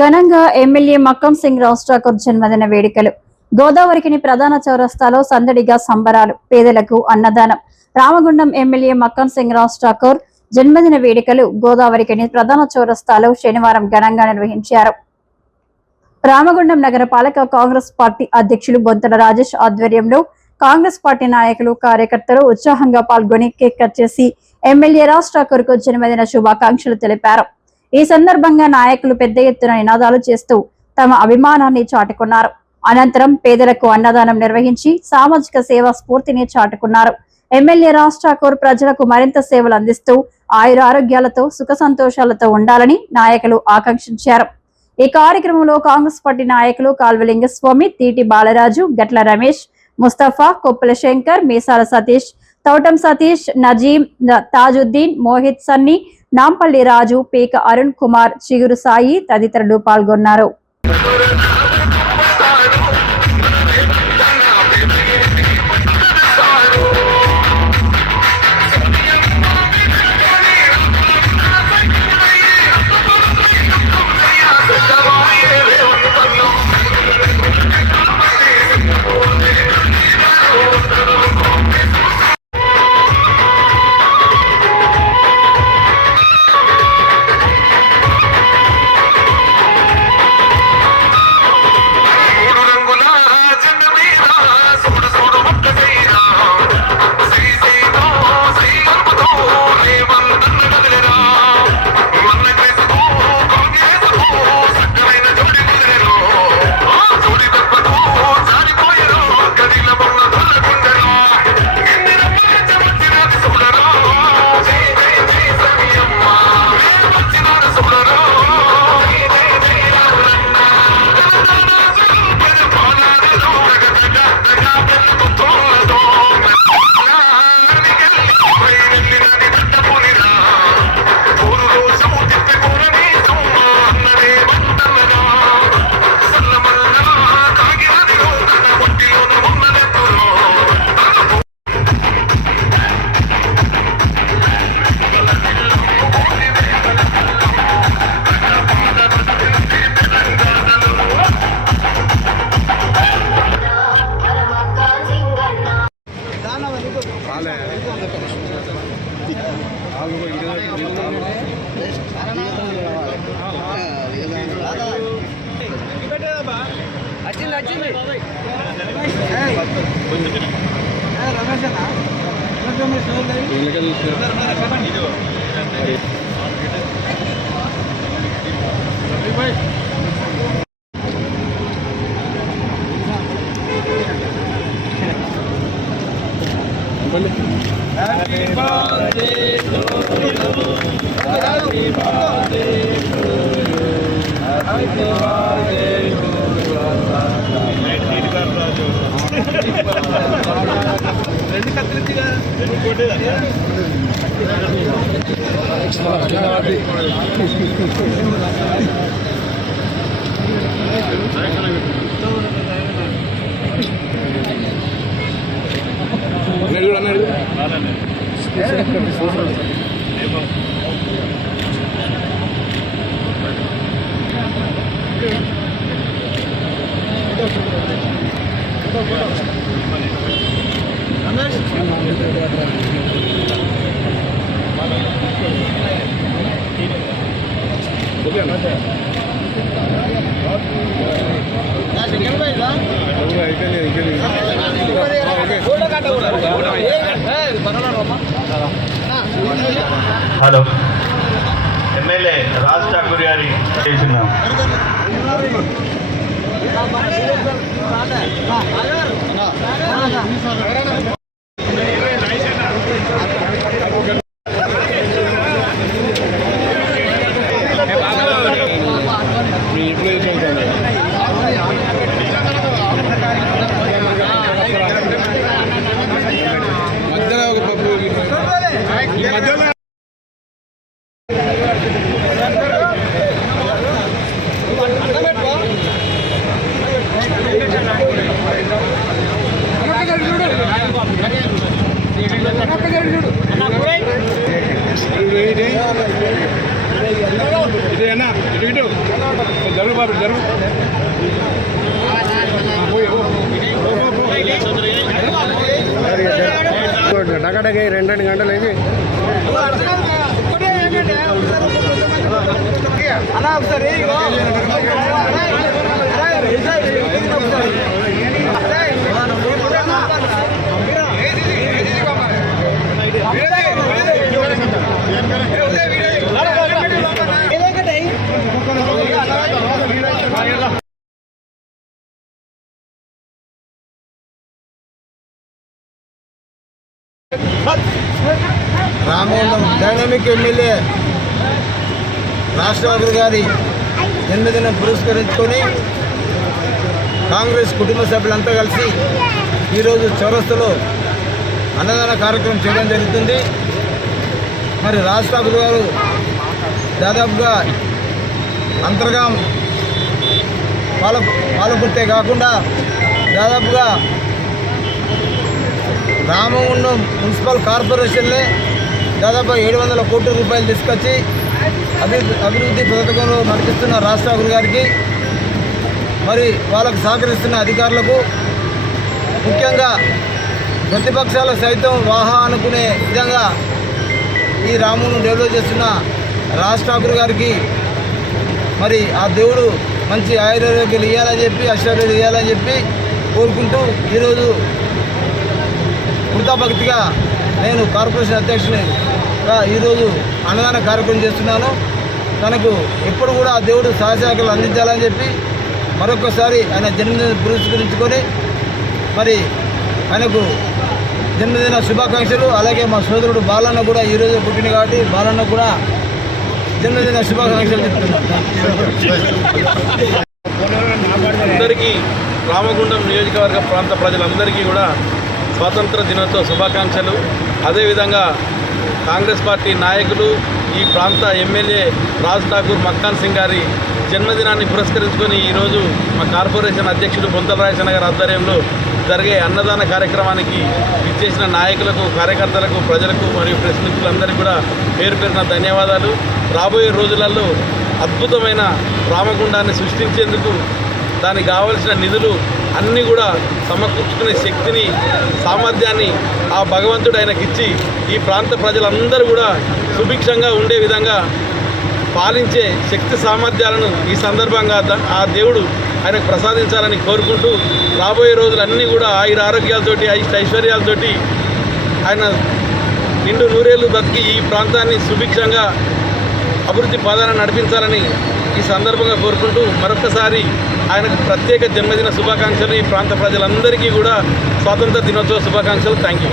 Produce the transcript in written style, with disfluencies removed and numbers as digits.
ఘనంగా ఎమ్మెల్యే మక్కం సింగ్ రాజ్ ఠాకూర్ జన్మదిన వేడుకలు. గోదావరికిని ప్రధాన చౌరస్తాలో సందడిగా సంబరాలు. పేదలకు అన్నదానం. రామగుండం ఎమ్మెల్యే మక్కం సింగ్ రాజ్ ఠాకూర్ జన్మదిన వేడుకలు గోదావరికిని ప్రధాన చౌరస్తాలో శనివారం ఘనంగా నిర్వహించారు. రామగుండం నగర పాలక కాంగ్రెస్ పార్టీ అధ్యక్షులు బొంతల రాజేష్ ఆధ్వర్యంలో కాంగ్రెస్ పార్టీ నాయకులు, కార్యకర్తలు ఉత్సాహంగా పాల్గొని కేక్ కట్ చేసి ఎమ్మెల్యే రాజ్ ఠాకూర్ కు జన్మదిన శుభాకాంక్షలు తెలిపారు. ఈ సందర్భంగా నాయకులు పెద్ద ఎత్తున నినాదాలు చేస్తూ తమ అభిమానాన్ని చాటుకున్నారు. అనంతరం పేదలకు అన్నదానం నిర్వహించి సామాజిక సేవా స్ఫూర్తిని చాటుకున్నారు. ఎమ్మెల్యే రాజ్ ఠాకూర్ ప్రజలకు మరింత సేవలు అందిస్తూ ఆయురారోగ్యాలతో సుఖ సంతోషాలతో ఉండాలని నాయకులు ఆకాంక్షించారు. ఈ కార్యక్రమంలో కాంగ్రెస్ పార్టీ నాయకులు కాల్వలింగస్వామి, తీటి బాలరాజు, గట్ల రమేష్, ముస్తఫా, కొప్పుల శంకర్, మీసాల సతీష్, తౌటం సతీష్, నజీం, తాజుద్దీన్, మోహిత్ సన్నీ, నాంపల్లి రాజు, పీక అరుణ్ కుమార్, చిగురు సాయి తదితరులు పాల్గొన్నారు. Happy birthday to you. Happy birthday to you. Happy birthday to you. రెండు కత్తిరించిగా రెండు కొట్టేదా హలో, ఎమ్మెల్యే రాజ్ ఠాకూర్ గారి చేస్తున్నాం. బాబు జరుగు డగడగ 2 గంటలు అయింది. అలా ఒకసారి రామగుండం డైనమిక్ ఎమ్మెల్యే రాష్ట్రపతి గారి జన్మదినం పురస్కరించుకొని కాంగ్రెస్ కుటుంబ సభ్యులంతా కలిసి ఈరోజు చౌరస్తాలో అన్నదాన కార్యక్రమం చేయడం జరుగుతుంది. మరి రాష్ట్రపతి గారు దాదాపుగా అంతర్గాం పాలకుర్తే కాకుండా దాదాపుగా రామగుండం మున్సిపల్ కార్పొరేషన్లే దాదాపు 700 కోట్ల రూపాయలు తీసుకొచ్చి అభివృద్ధి పథకంలో నడిపిస్తున్న రాష్ట్రపతి గారికి మరి వాళ్ళకు సహకరిస్తున్న అధికారులకు ముఖ్యంగా ప్రతిపక్షాలు సైతం వాహా అనుకునే విధంగా ఈ రామును డెవలప్ చేస్తున్న రాష్ట్రపతి గారికి మరి ఆ దేవుడు మంచి ఆయుర్వేదాలు ఇవ్వాలని చెప్పి ఐశ్వర్యాలు ఇవ్వాలని చెప్పి కోరుకుంటూ ఈరోజు కృతభక్తిగా నేను కార్పొరేషన్ అధ్యక్షునిగా ఈరోజు అన్నదాన కార్యక్రమం చేస్తున్నాను. తనకు ఎప్పుడు కూడా ఆ దేవుడు సహశాఖలు అందించాలని చెప్పి మరొకసారి ఆయన జన్మదిన పురస్కరించుకొని మరి ఆయనకు జన్మదిన శుభాకాంక్షలు. అలాగే మా సోదరుడు బాలన్న కూడా ఈరోజు పుట్టిన కాబట్టి బాలన్న కూడా జన్మదిన శుభాకాంక్షలు చెప్తున్నాను. అందరికీ రామగుండం నియోజకవర్గ ప్రాంత ప్రజలందరికీ కూడా స్వాతంత్ర దినోత్సవ శుభాకాంక్షలు. అదేవిధంగా కాంగ్రెస్ పార్టీ నాయకులు ఈ ప్రాంత ఎమ్మెల్యే రాజ్ ఠాకూర్ మక్కాన్ సింగ్ గారి జన్మదినాన్ని పురస్కరించుకొని ఈరోజు మా కార్పొరేషన్ అధ్యక్షుడు బొంతల రాజేశన్న గారి ఆధ్వర్యంలో జరిగే అన్నదాన కార్యక్రమానికి ఇచ్చేసిన నాయకులకు, కార్యకర్తలకు, ప్రజలకు మరియు ప్రెస్ మిత్రులందరికీ కూడా పేరు పేరున ధన్యవాదాలు. రాబోయే రోజులలో అద్భుతమైన రామగుండాన్ని సృష్టించేందుకు దానికి కావలసిన నిధులు అన్నీ కూడా సమకూర్చుకునే శక్తిని, సామర్థ్యాన్ని ఆ భగవంతుడు ఆయనకిచ్చి ఈ ప్రాంత ప్రజలందరూ కూడా సుభిక్షంగా ఉండే విధంగా పాలించే శక్తి సామర్థ్యాలను ఈ సందర్భంగా ఆ దేవుడు ఆయనకు ప్రసాదించాలని కోరుకుంటూ రాబోయే రోజులన్నీ కూడా ఆయుర ఆరోగ్యాలతోటి, ఐశ్వర్యాలతోటి ఆయన నిండు నూరేళ్లు బతికి ఈ ప్రాంతాన్ని సుభిక్షంగా అభివృద్ధి పదాన నడిపించాలని ఈ సందర్భంగా కోరుకుంటూ మరొకసారి ఆయనకు ప్రత్యేక జన్మదిన శుభాకాంక్షలు. ఈ ప్రాంత ప్రజలందరికీ కూడా స్వాతంత్ర దినోత్సవ శుభాకాంక్షలు. Thank you.